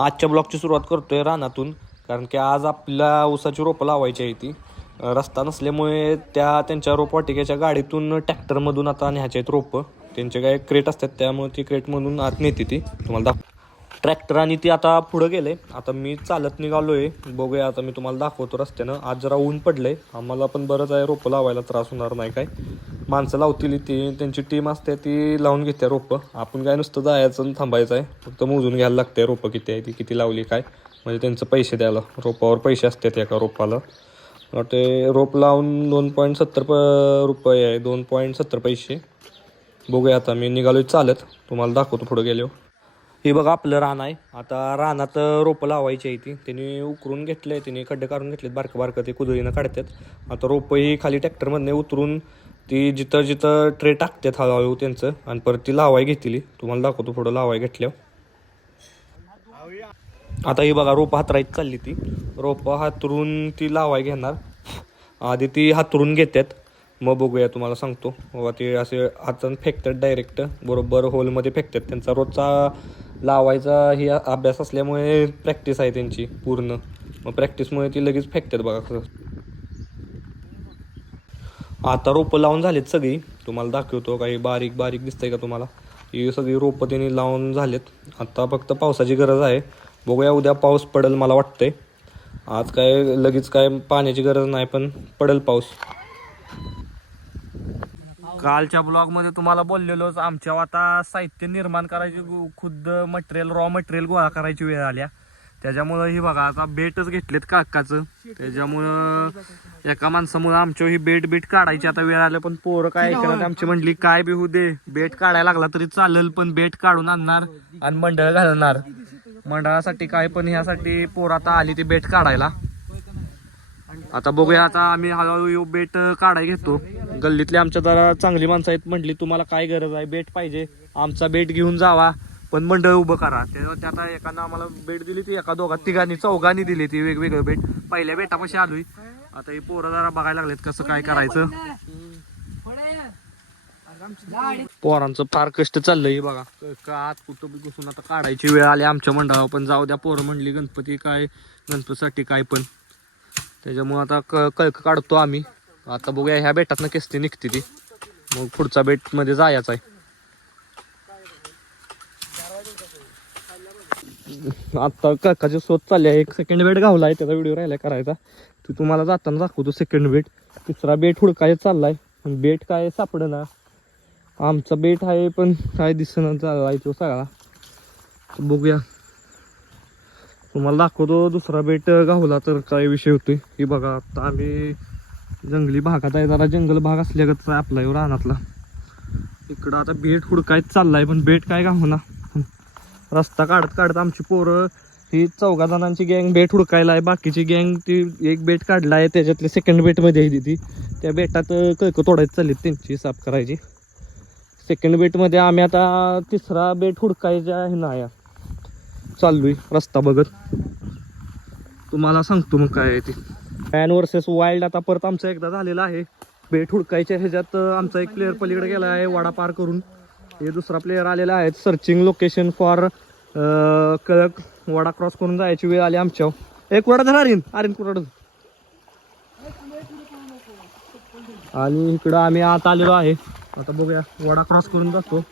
आजच्या ब्लॉगची सुरुवात करतोय रानातून, कारण की आज आपल्या ऊसाची रोपं लावायची आहे ती. रस्ता नसल्यामुळे त्यांच्या रोपवाटिकेच्या गाडीतून ट्रॅक्टरमधून आता न्यायचे आहेत रोपं. त्यांचे काय क्रेट असतात, त्यामुळे ती क्रेटमधून आत नेते ती. तुम्हाला ट्रॅक्टर आणि ती आता पुढं गेले. आता मी चालत निघालो आहे. बघूया आता मी तुम्हाला दाखवतो रस्त्यानं. आज जरा ऊन पडलंय, आम्हाला पण बरंच आहे, रोपं लावायला त्रास होणार नाही काय. माणसं लावतील, ती त्यांची टीम असते ती लावून घेते रोपं. आपण काय नुसतं जायचं आणि थांबायचं आहे, फक्त मोजून घ्यायला लागते रोपं किती आहे ती, किती लावली काय, म्हणजे त्यांचं पैसे द्यायला. रोपावर पैसे असतात एका रोपाला. ते रोप लावून 2.70 रुपये आहे, 2.70 पैसे. बघूया आता मी निघालोय चालत, तुम्हाला दाखवतो पुढं गेल्यावर. हे बघा आपलं रान आहे. आता रानात रोपं लावायची आहे ती. त्यांनी उकरून घेतलं आहे, त्यांनी खड्डे काढून घेतलेत बारकं बारकं, ते कुदळीनं काढतात. आता रोपं ही खाली ट्रॅक्टरमधनं उतरून ती जिथं जिथं ट्रे टाकतात हळूहळू त्यांचं, आणि परत ती लावाय घेतली. तुम्हाला दाखवतो पुढं लावाय घेतल्यावर. आता ही बघा रोपं हातरायची चालली ती. रोपं हातरून ती लावाय घेणार. आधी ती हातरून घेतात, मग बघूया तुम्हाला सांगतो. बाबा ते असे हातानं फेकतात डायरेक्ट, बरोबर होलमध्ये फेकतात. त्यांचा रोजचा लावायचा ही अभ्यास असल्यामुळे प्रॅक्टिस आहे त्यांची पूर्ण. मग प्रॅक्टिसमुळे ती लगेच फेकतात बघा खरं. आता रोपं लावून झालेत सगळी, तुम्हाला दाखवतो. काही बारीक बारीक दिसतंय का तुम्हाला? ही सगळी रोपं त्यांनी लावून झालेत. आता फक्त पावसाची गरज आहे. बघूया उद्या पाऊस पडेल मला वाटतंय. आज काय लगेच काय पाण्याची गरज नाही, पण पडेल पाऊस. कालच्या ब्लॉगमध्ये तुम्हाला बोललेलोच, आमच्या आता साहित्य निर्माण करायची, खुद्द मटेरियल, रॉ मटेरियल गोळा करायची वेळ आल्या. त्याच्यामुळं ही बघा आता बेटच घेतलेत काकाचं. त्याच्यामुळं एका माणसामुळं आमच्या ही बेट काढायची आता वेळ आल्या. पण पोरं काय ऐकणार आमची, म्हणली काय बी होऊ दे, बेट काढायला लागला तरी चालेल, पण बेट काढून आणणार आणि मंडळ घालणार. मंडळासाठी काय, पण ह्यासाठी पोरं आता आली ती बेट काढायला. आता बघूया, आता आम्ही हळूहळू बेट काढाय घेतो. गल्लीतली आमच्या जरा चांगली माणसं आहेत, म्हटली तुम्हाला काय गरज आहे, बेट पाहिजे, आमचा बेट घेऊन जावा, पण मंडळ उभं करा. त्यात एकानं आम्हाला बेट दिली ती, एका दोघा तिघांनी चौघांनी दिली ती वेगवेगळं बेट. पहिल्या बेटापाशी आलोय. आता ही पोरं जरा बघायला लागलेत कसं काय करायचं. पोरांचं फार कष्ट चाललंय बघा. का आत कुठं घुसून आता काढायची वेळ आली आमच्या मंडळावर. पण जाऊ द्या, पोरं म्हणली गणपती काय, गणपतीसाठी काय पण. त्याच्यामुळं आता कळक काढतो आम्ही. आता बघूया ह्या बेटातनं किस्ती निघते ती, मग पुढचा बेट मध्ये जायचं आहे. आता काकाची शोध चालली आहे. एक सेकंड बेट गावलाय, त्याचा व्हिडिओ राहिलाय करायचा, तो तुम्हाला जाताना दाखवतो. सेकंड बेट, तिसरा बेट हुडकाय चाललाय, पण बेट काय सापडेना. आमचा बेट आहे पण काय दिसेना चाललाय तो सगळा. बघूया, तुम्हाला दाखवतो. दुसरा बेट गावला तर काय विषय होतोय. हे बघा आता आम्ही जंगली भागात आहे, जरा जंगल भाग असल्यागतच आहे आपला रानातला. इकडं आता बेट हुडकायच चाललाय, पण बेट काय गावना. रस्ता काढत काढत आमची पोरं ही 4 जणांची गँग बेट हुडकायला आहे. बाकीची गँग ती एक बेट काढलाय, त्याच्यातले सेकंड बेटमध्ये आहे ती. त्या बेटात कळकं तोडायची चालली त्यांची, साफ करायची. सेकंड बेटमध्ये आम्ही आता तिसरा बेट हुडकायचा आहे ना, चाललोय रस्ता बघत. तुम्हाला सांगतो मग काय आहे ते. मॅन वर्सेस वाईल्ड आता परत आमचं एकदा झालेलं आहे. बेट हुडकायच्या ह्याच्यात आमचा एक प्लेअर पलीकडे गेला आहे वाडा पार करून. हे दुसरा प्लेअर आलेला आहे. सर्चिंग लोकेशन फॉर कळक. वाडा क्रॉस करून जायची वेळ आली आमच्यावर. एक वाडा धर आर्यन कुठं. आणि इकडं आम्ही आत आलेलो आहे. आता बघूया, वाडा क्रॉस करून जातो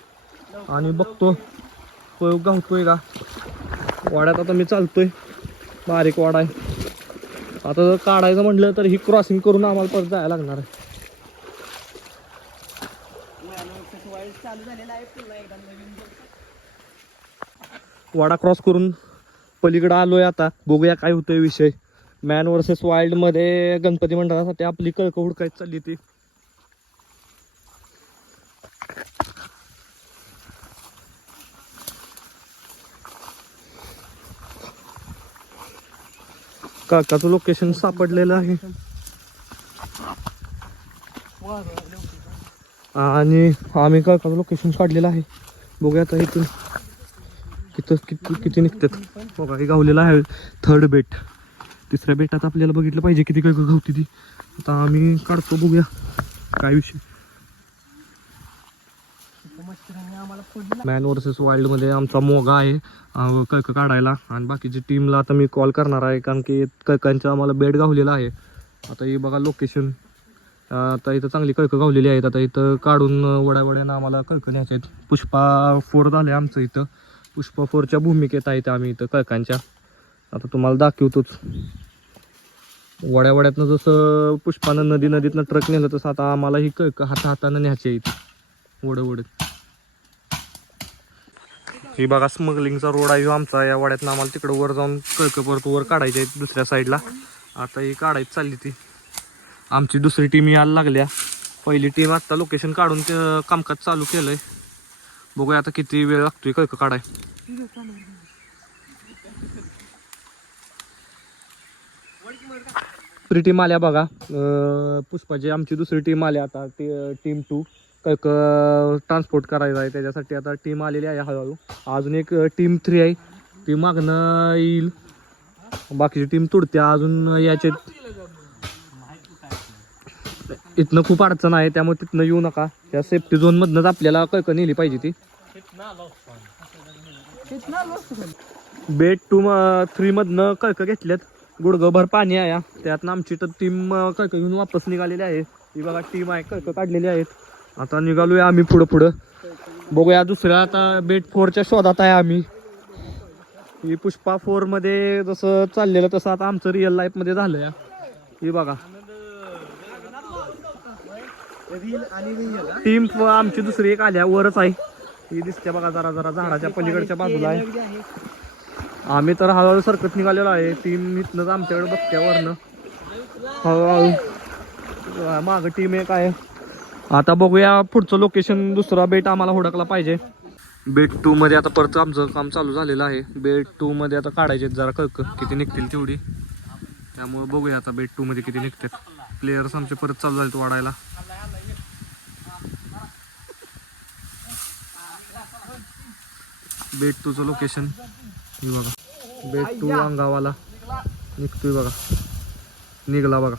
आणि बघतो कळक गावतोय का. वाड्यात आता मी चालतोय, बारीक वाडा आहे. आता जर काढायचं म्हटलं तर ही क्रॉसिंग करून आम्हाला परत जायला लागणार आहे. वाडा क्रॉस करून पलीकडे आलोय. आता बघूया काय होतोय विषय. मॅन वर्सेस वाईल्ड मध्ये गणपती मंडळासाठी आपली कळकं हुडकायची चालली ती. काकाचं लोकेशन सापडलेलं आहे आणि आम्ही काकाचं लोकेशन काढलेलं आहे. बघूया आता इथून किती निघतात. बघा हे गावलेलं आहे थर्ड बेट. तिसऱ्या बेटात आपल्याला बघितलं पाहिजे किती काय गावती ती. आता आम्ही काढतो, बघूया काय विषय. मॅन वर्सेस वाईल्डमध्ये आमचा मोगा आहे कळकं काढायला. आणि बाकीची टीमला आता मी कॉल करणार आहे, कारण की कळकांचा आम्हाला बेड गावलेला आहे. आता हे बघा लोकेशन, आता इथं चांगली कळकं गावलेली आहेत. आता इथं काढून वड्यावड्यानं आम्हाला कळकं न्यायचे आहेत. पुष्पा 4 झालं आहे आमचं इथं. पुष्पा 4च्या भूमिकेत आहे आम्ही इथं कळकांच्या. आता तुम्हाला दाखवतोच. वड्यावड्यातनं जसं पुष्पानं नदीतनं ट्रक नेलं, तसं आता आम्हाला ही कळकं हातानं न्यायची आहे इथं वडवडत. ही बघा स्मगलिंगचा रोड आहे आमचा. या वाड्यातनं आम्हाला तिकडं वर जाऊन कळकं परत वर काढायचे आहेत दुसऱ्या साईडला. आता ही काढायची चालली ती. आमची दुसरी टीम यायला लागल्या. पहिली टीम आत्ता लोकेशन काढून ते कामकाज चालू केलंय. बघूया आता किती वेळ लागतोय कळकं काढाय. दुसरी टीम आल्या बघा, पुष्पाची आमची दुसरी टीम आली. आता टीम 2 कळकं ट्रान्सपोर्ट करायचं आहे, त्याच्यासाठी आता टीम आलेली आहे हळूहळू. अजून एक टीम 3 आहे, ती मागणं येईल. बाकीची टीम तुडत्या अजून याचे. इथनं खूप अडचण आहे, त्यामुळे तिथनं येऊ नका. त्या सेफ्टी झोन मधनच आपल्याला कळकं नेली पाहिजे ती. बेट 3 मधनं कळकं घेतल्यात. गुडघभर पाणी आहे त्यातनं. आमची तर टीम कळकं घेऊन वापस निघालेली आहे. ही बघा टीम आहे, कळकं काढलेली आहेत. आता निघालोय आम्ही पुढं. बघूया दुसऱ्या आता बेट 4च्या शोधात आहे आम्ही. ही पुष्पा 4 मध्ये जसं चाललेलं तसं आता आमचं रिअल लाईफ मध्ये झालंय. ही बघा टीम आमची दुसरी एक आल्या वरच आहे. ही दिसते बघा जरा झाडाच्या पलीकडच्या बाजूला आहे. आम्ही तर हळूहळू सरकत निघालेलो आहे. टीम इथनंच आमच्याकडे बघत्या वरनं हळूहळू. मागं टीम एक आहे. आता बघूया पुढचं लोकेशन. दुसरा बेट आम्हाला हुडकला पाहिजे. बेट 2 मध्ये आता परत आमचं काम चालू झालेलं आहे. बेट 2 मध्ये आता काढायचे जरा कळकं किती निघतील तेवढी. त्यामुळे बघूया आता बेट 2 मध्ये किती निघतात. प्लेयर्स आमचे परत चालू झाले वाढायला. बेट 2चं लोकेशन हे बघा. बेट 2 अंगावाला निघतोय बघा. निघला बघा.